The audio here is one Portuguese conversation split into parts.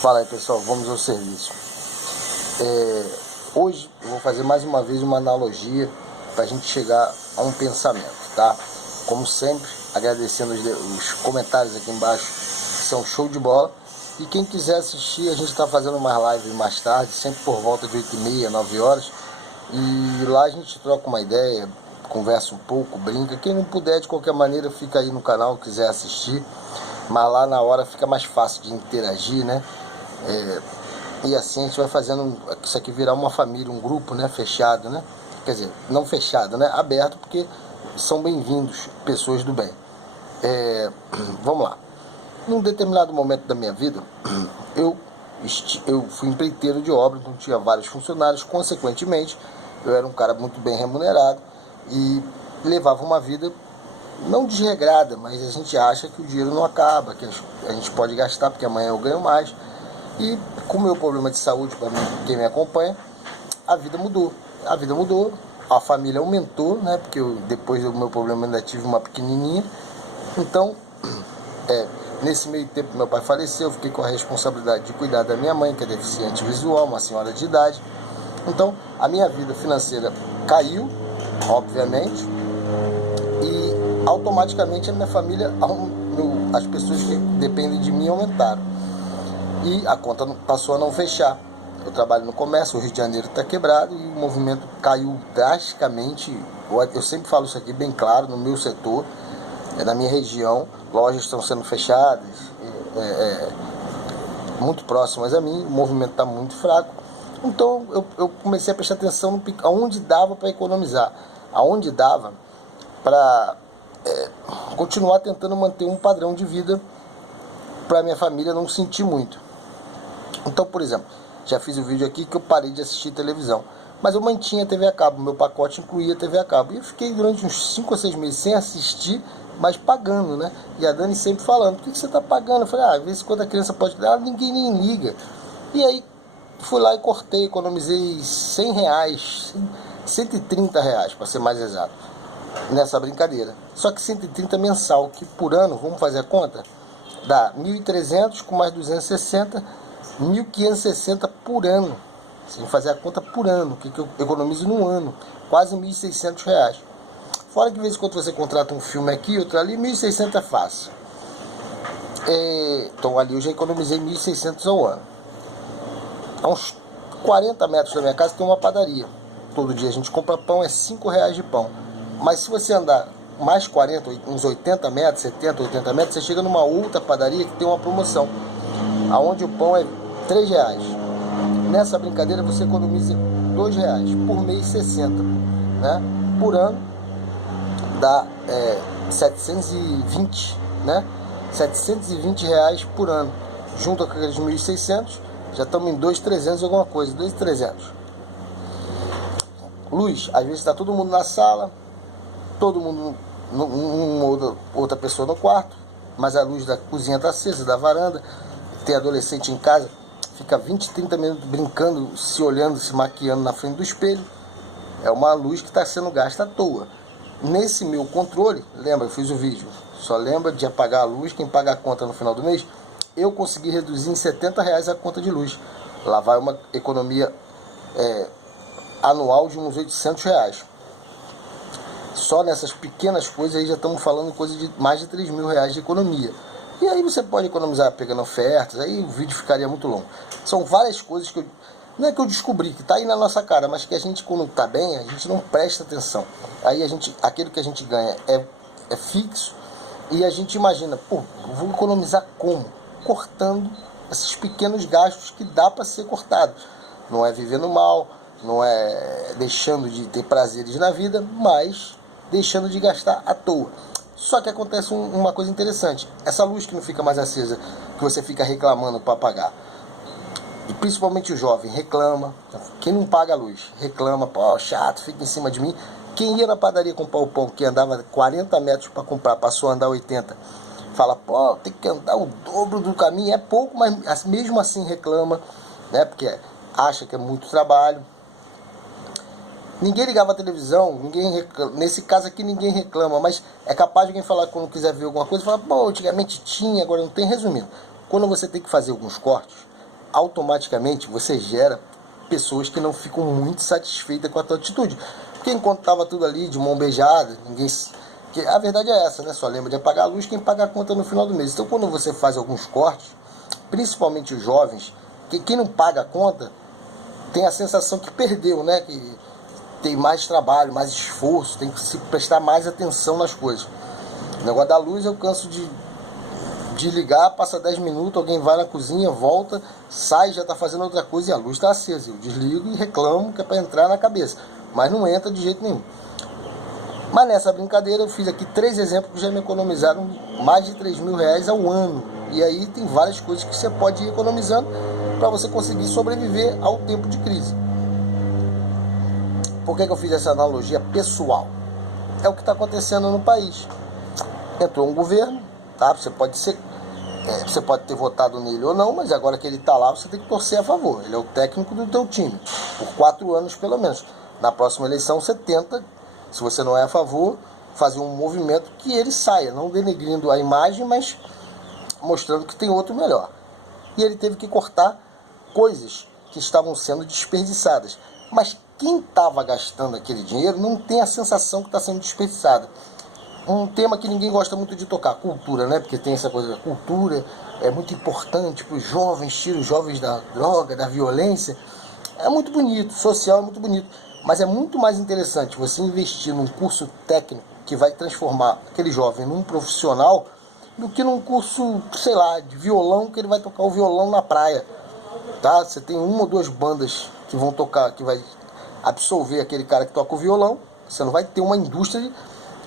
Fala aí, pessoal, vamos ao serviço. Hoje eu vou fazer mais uma vez uma analogia para a gente chegar a um pensamento, tá? Como sempre, agradecendo os comentários aqui embaixo, que são show de bola. E quem quiser assistir, a gente está fazendo mais lives mais tarde, sempre por volta de 8h30, 9 horas. E lá a gente troca uma ideia, conversa um pouco, brinca. Quem não puder, de qualquer maneira, fica aí no canal, quiser assistir. Mas lá na hora fica mais fácil de interagir, né? E assim a gente vai fazendo isso aqui virar uma família, um grupo, né? Fechado, né? Quer dizer, não fechado, né? Aberto, porque são bem-vindos pessoas do bem. Vamos lá. Num determinado momento da minha vida, eu fui empreiteiro de obra, então tinha vários funcionários. Consequentemente, eu era um cara muito bem remunerado e levava uma vida não desregrada, mas a gente acha que o dinheiro não acaba, que a gente pode gastar porque amanhã eu ganho mais. E com o meu problema de saúde, para quem me acompanha, a vida mudou. A família aumentou, né? Porque depois do meu problema ainda tive uma pequenininha. Então, nesse meio tempo meu pai faleceu, eu fiquei com a responsabilidade de cuidar da minha mãe, que é deficiente visual, uma senhora de idade. Então, a minha vida financeira caiu, obviamente, e automaticamente a minha família, as pessoas que dependem de mim aumentaram. E a conta passou a não fechar. Eu trabalho no comércio, o Rio de Janeiro está quebrado e o movimento caiu drasticamente. Eu sempre falo isso aqui bem claro, no meu setor, na minha região, lojas estão sendo fechadas, muito próximas a mim, o movimento está muito fraco. Então eu comecei a prestar atenção aonde dava para economizar, aonde dava para continuar tentando manter um padrão de vida para minha família não sentir muito. Então, por exemplo, já fiz o vídeo aqui que eu parei de assistir televisão, mas eu mantinha a TV a cabo, meu pacote incluía a TV a cabo, e eu fiquei durante uns 5 ou 6 meses sem assistir, mas pagando, né? E a Dani sempre falando, por que você está pagando? Eu falei, às vezes quando a criança pode... ninguém nem liga. E aí fui lá e cortei, economizei R$100, R$130 para ser mais exato, nessa brincadeira. Só que 130 mensal, que por ano, vamos fazer a conta, dá 1.300 com mais 260, 1.560 por ano. Se fazer a conta por ano, que eu economizo num ano, quase R$1.600. Fora que de vez em quando você contrata um filme aqui, outro ali, 1.600 é fácil. Então ali eu já economizei 1.600 ao ano. A uns 40 metros da minha casa tem uma padaria. Todo dia a gente compra pão, é R$5 de pão. Mas se você andar mais 40, uns 80 metros, 70, 80 metros, você chega numa outra padaria que tem uma promoção, aonde o pão é R$3. Nessa brincadeira você economiza R$2, por mês 60, né? Por ano dá 720, né? R$720 por ano, junto com aqueles 1.600, já estamos em 2.300 alguma coisa, 2.300. Luz, às vezes está todo mundo na sala, todo mundo, outra pessoa no quarto, mas a luz da cozinha está acesa, da varanda. Tem adolescente em casa, fica 20, 30 minutos brincando, se olhando, se maquiando na frente do espelho. É uma luz que está sendo gasta à toa. Nesse meu controle, lembra, eu fiz o vídeo, só lembra de apagar a luz quem paga a conta no final do mês. Eu consegui reduzir em R$70 a conta de luz. Lá vai uma economia anual de uns R$800. Só nessas pequenas coisas aí já estamos falando coisa de mais de R$3.000 de economia. E aí você pode economizar pegando ofertas, aí o vídeo ficaria muito longo. São várias coisas que não é que eu descobri, que está aí na nossa cara, mas que a gente, quando está bem, a gente não presta atenção. Aí aquilo que a gente ganha é fixo, e a gente imagina, pô, eu vou economizar como? Cortando esses pequenos gastos que dá para ser cortado. Não é vivendo mal, não é deixando de ter prazeres na vida, mas deixando de gastar à toa. Só que acontece uma coisa interessante. Essa luz que não fica mais acesa, que você fica reclamando para apagar, e principalmente o jovem reclama. Quem não paga a luz reclama, pô, chato, fica em cima de mim. Quem ia na padaria comprar o pão, que andava 40 metros para comprar, passou a andar 80, fala, pô, tem que andar o dobro do caminho. É pouco, mas mesmo assim reclama, né? Porque acha que é muito trabalho. Ninguém ligava a televisão, ninguém reclama. Nesse caso aqui ninguém reclama, mas é capaz de alguém falar quando quiser ver alguma coisa, falar, pô, antigamente tinha, agora não tem. Resumindo, quando você tem que fazer alguns cortes, automaticamente você gera pessoas que não ficam muito satisfeitas com a tua atitude. Porque enquanto estava tudo ali de mão beijada, ninguém... Que a verdade é essa, né? Só lembra de apagar a luz quem paga a conta no final do mês. Então quando você faz alguns cortes, principalmente os jovens, que quem não paga a conta tem a sensação que perdeu, né? Que tem mais trabalho, mais esforço, tem que se prestar mais atenção nas coisas. O negócio da luz eu canso de ligar, passa 10 minutos, alguém vai na cozinha, volta, sai, já está fazendo outra coisa e a luz está acesa. Eu desligo e reclamo que é para entrar na cabeça, mas não entra de jeito nenhum. Mas nessa brincadeira eu fiz aqui 3 exemplos que já me economizaram mais de 3 mil reais ao ano. E aí tem várias coisas que você pode ir economizando para você conseguir sobreviver ao tempo de crise. Por que eu fiz essa analogia pessoal? É o que está acontecendo no país. Entrou um governo, tá? Você pode ter votado nele ou não, mas agora que ele está lá, você tem que torcer a favor. Ele é o técnico do teu time, por 4 anos pelo menos. Na próxima eleição você tenta, se você não é a favor, fazer um movimento que ele saia, não denegrindo a imagem, mas mostrando que tem outro melhor. E ele teve que cortar coisas que estavam sendo desperdiçadas. Mas quem estava gastando aquele dinheiro não tem a sensação que está sendo desperdiçado. Um tema que ninguém gosta muito de tocar, cultura, né? Porque tem essa coisa, cultura é muito importante para os jovens, tira os jovens da droga, da violência. É muito bonito, social é muito bonito. Mas é muito mais interessante você investir num curso técnico que vai transformar aquele jovem num profissional do que num curso, sei lá, de violão, que ele vai tocar o violão na praia. Tá? Você tem 1 ou 2 bandas que vão tocar, que vai absorver aquele cara que toca o violão. Você não vai ter uma indústria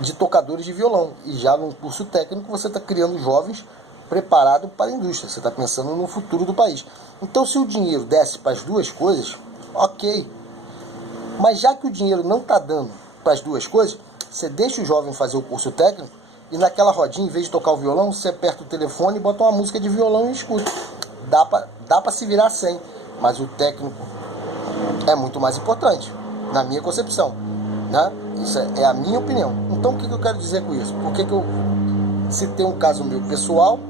de tocadores de violão. E já num curso técnico você está criando jovens preparados para a indústria. Você está pensando no futuro do país. Então se o dinheiro desce para as 2 coisas, ok. Mas já que o dinheiro não está dando para as 2 coisas, você deixa o jovem fazer o curso técnico e naquela rodinha, em vez de tocar o violão, você aperta o telefone e bota uma música de violão e escuta. Dá para se virar sem, mas o técnico é muito mais importante, na minha concepção, né? Isso é a minha opinião. Então o que eu quero dizer com isso? Por que eu citei um caso meu pessoal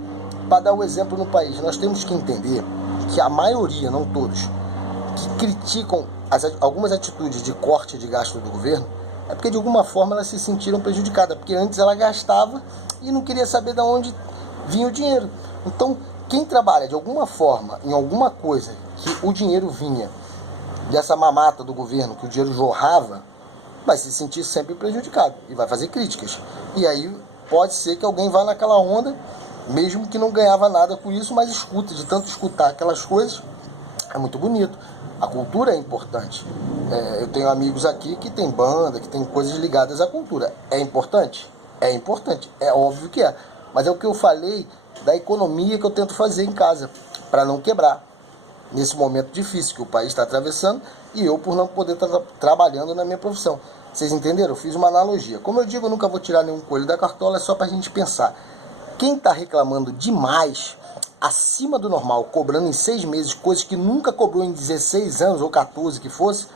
para dar o exemplo no país? Nós temos que entender que a maioria, não todos, que criticam algumas atitudes de corte de gasto do governo, é porque de alguma forma elas se sentiram prejudicadas, porque antes ela gastava e não queria saber de onde vinha o dinheiro. Então quem trabalha de alguma forma em alguma coisa que o dinheiro vinha dessa mamata do governo, que o dinheiro jorrava, vai se sentir sempre prejudicado e vai fazer críticas. E aí pode ser que alguém vá naquela onda, mesmo que não ganhava nada com isso, mas escuta, de tanto escutar aquelas coisas, é muito bonito. A cultura é importante. Eu tenho amigos aqui que tem banda, que tem coisas ligadas à cultura. É importante? É importante. É óbvio que é. Mas é o que eu falei da economia que eu tento fazer em casa, para não quebrar. Nesse momento difícil que o país está atravessando e eu por não poder estar trabalhando na minha profissão. Vocês entenderam? Eu fiz uma analogia. Como eu digo, eu nunca vou tirar nenhum coelho da cartola, é só para a gente pensar. Quem está reclamando demais, acima do normal, cobrando em 6 meses, coisas que nunca cobrou em 16 anos ou 14 que fosse,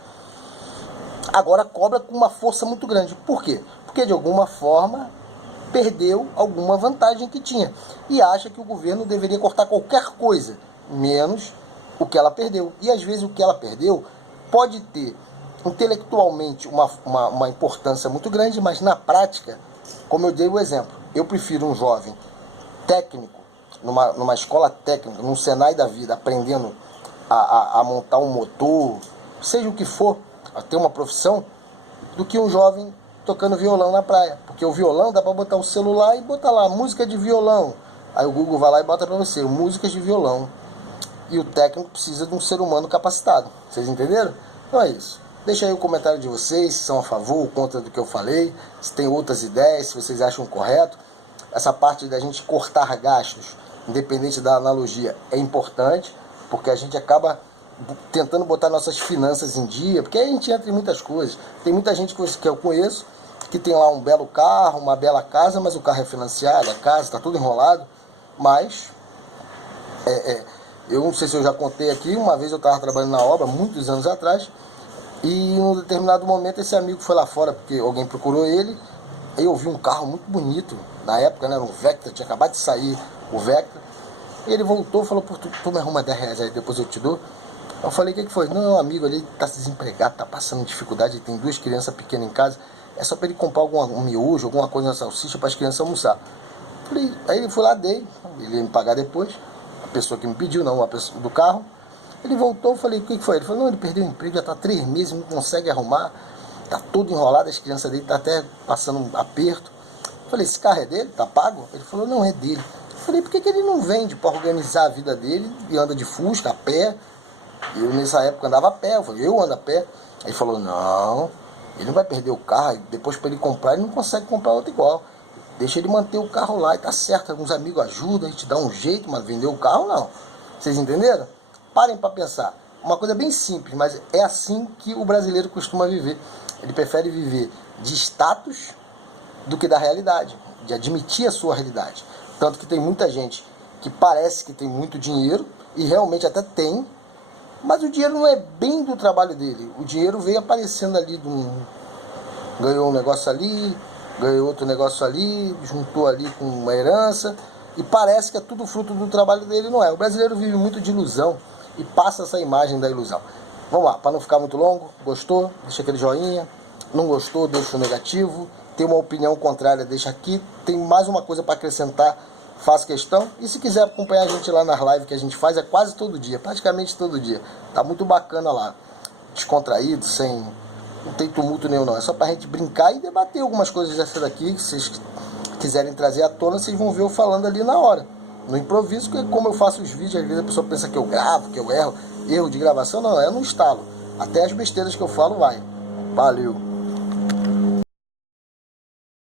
agora cobra com uma força muito grande. Por quê? Porque de alguma forma perdeu alguma vantagem que tinha e acha que o governo deveria cortar qualquer coisa, menos o que ela perdeu. E às vezes o que ela perdeu pode ter intelectualmente uma importância muito grande, mas na prática, como eu dei o exemplo, eu prefiro um jovem técnico, numa escola técnica, num Senai da vida, aprendendo a montar um motor, seja o que for, a ter uma profissão, do que um jovem tocando violão na praia. Porque o violão dá para botar o celular e botar lá, música de violão. Aí o Google vai lá e bota para você, músicas de violão. E o técnico precisa de um ser humano capacitado. Vocês entenderam? Então é isso. Deixa aí o comentário de vocês, se são a favor ou contra do que eu falei, se tem outras ideias, se vocês acham correto. Essa parte da gente cortar gastos, independente da analogia, é importante, porque a gente acaba tentando botar nossas finanças em dia, porque aí a gente entra em muitas coisas. Tem muita gente que eu conheço, que tem lá um belo carro, uma bela casa, mas o carro é financiado, a casa está tudo enrolado, mas... eu não sei se eu já contei aqui, uma vez eu estava trabalhando na obra, muitos anos atrás, e em um determinado momento esse amigo foi lá fora, porque alguém procurou ele, aí eu vi um carro muito bonito, na época, né, um Vectra, tinha acabado de sair o Vectra, E ele voltou e falou, pô, tu me arruma 10 reais aí, depois eu te dou. Eu falei, o que foi? Não, um amigo ali tá desempregado, tá passando dificuldade, ele tem 2 crianças pequenas em casa, é só pra ele comprar um miojo, alguma coisa na salsicha para as crianças almoçar. Falei, aí ele foi lá, dei, ele ia me pagar depois, a pessoa que me pediu, não, a pessoa do carro. Ele voltou, eu falei, o que foi? Ele falou, não, ele perdeu o emprego, já tá 3 meses, não consegue arrumar, tá todo enrolado, as crianças dele tá até passando um aperto. Eu falei, esse carro é dele? Tá pago? Ele falou, não, é dele. Eu falei, por que ele não vende para organizar a vida dele e anda de Fusca, a pé? Eu nessa época andava a pé, eu falei, eu ando a pé. Ele falou, não, ele não vai perder o carro, depois para ele comprar, ele não consegue comprar outro igual. Deixa ele manter o carro lá e tá certo, alguns amigos ajudam, a gente dá um jeito, mas vender o carro não. Vocês entenderam? Parem para pensar. Uma coisa bem simples, mas é assim que o brasileiro costuma viver. Ele prefere viver de status do que da realidade, de admitir a sua realidade. Tanto que tem muita gente que parece que tem muito dinheiro, e realmente até tem, mas o dinheiro não é bem do trabalho dele. O dinheiro veio aparecendo ali, ganhou um negócio ali, ganhou outro negócio ali, juntou ali com uma herança, e parece que é tudo fruto do trabalho dele, não é. O brasileiro vive muito de ilusão e passa essa imagem da ilusão. Vamos lá, para não ficar muito longo, gostou? Deixa aquele joinha, não gostou, deixa o negativo, tem uma opinião contrária, deixa aqui, tem mais uma coisa para acrescentar, faça questão, e se quiser acompanhar a gente lá nas lives que a gente faz, é quase todo dia, praticamente todo dia, tá muito bacana lá, descontraído, não tem tumulto nenhum não, é só pra gente brincar e debater algumas coisas dessa daqui, que vocês quiserem trazer à tona, vocês vão ver eu falando ali na hora, no improviso, que como eu faço os vídeos, às vezes a pessoa pensa que eu gravo, que eu erro de gravação, não, é no estalo, até as besteiras que eu falo vai. Valeu!